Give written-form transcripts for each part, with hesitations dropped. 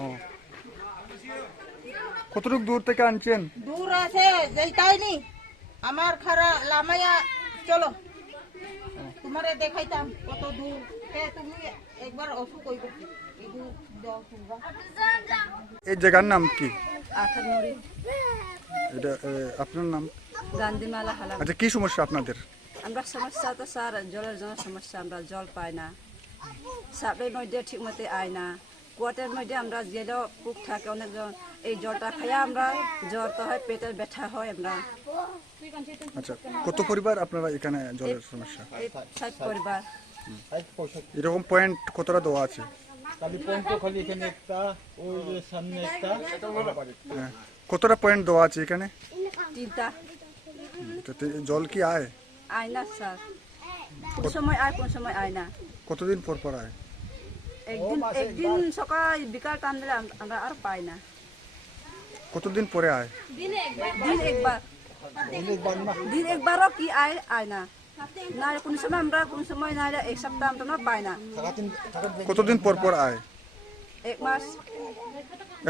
ও কতটুকু দূর থেকে আনছেন? দূর আছে যাইতাইনি আমার খারা লামাইয়া চলো তোমারে দেখাইতাম কত দূর তুমি একবার অসু কইবে এই জায়গার নাম কি? আখারমুড়ি। এটা আপনার নাম? গান্ধীমালা হালা। আচ্ছা, কি সমস্যা আপনাদের? আমরা সমস্যা তো স্যার জলের জন্য সমস্যা, আমরা জল পাই না, সাপের মধ্যে ঠিক মতো আয় না, কুয়াটের মধ্যে আমরা গেলেও পুক থাকে অনেকজন, এই জলটা খাইয়া আমরা জ্বর তো হয়, পেটের ব্যথা হয় আমরা। আচ্ছা, কত পরিবার আপনারা এখানে জলের সমস্যা? এই 60 পরিবার। এরকম পয়েন্ট কতটা দেওয়া আছে? হ্যাঁ, কতটা পয়েন্ট দেওয়া আছে এখানে? 3টা। তাতে জল কি আয়? আয় না স্যার, কোন সময় আয় কোন সময় আয় না। কতদিন পর পর আয়? একদিন সকাল বিকাল টান দিলে আমরা আর পাই না। কতদিন পরে আয়? দিন একবারও কি আয় না, না কোন সময় আমরা কোন সময় না, এক সপ্তাহ আমরা পাই না। কতদিন পর পর আয়? 1 মাস।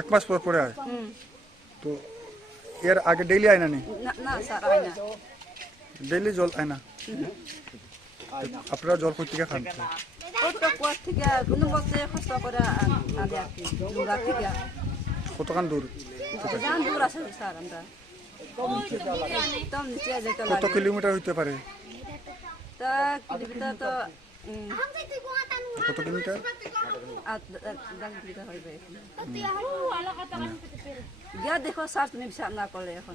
1 মাস পর পরে আয়। তো এর আগে ডেইলি আয় না? না স্যার আয় না, ডেইলি জল আয় না? আপনারা জল কই থেকে খান? ওই তো কুয়া থেকে কোনো বলতে কষ্ট করে আনে আর কি, দূরা থেকে। কতখান দূর? যান দূর আছে স্যার, আমরা একদম নিচে যেতে কত লাগে। কিলোমিটার হইতে পারে? তা কিলোমিটার তো কত কিলোমিটার? 10 কিলোমিটার হইবে। গিয়া দেখো স্যার, তুমি হিসাব না করলে এখন।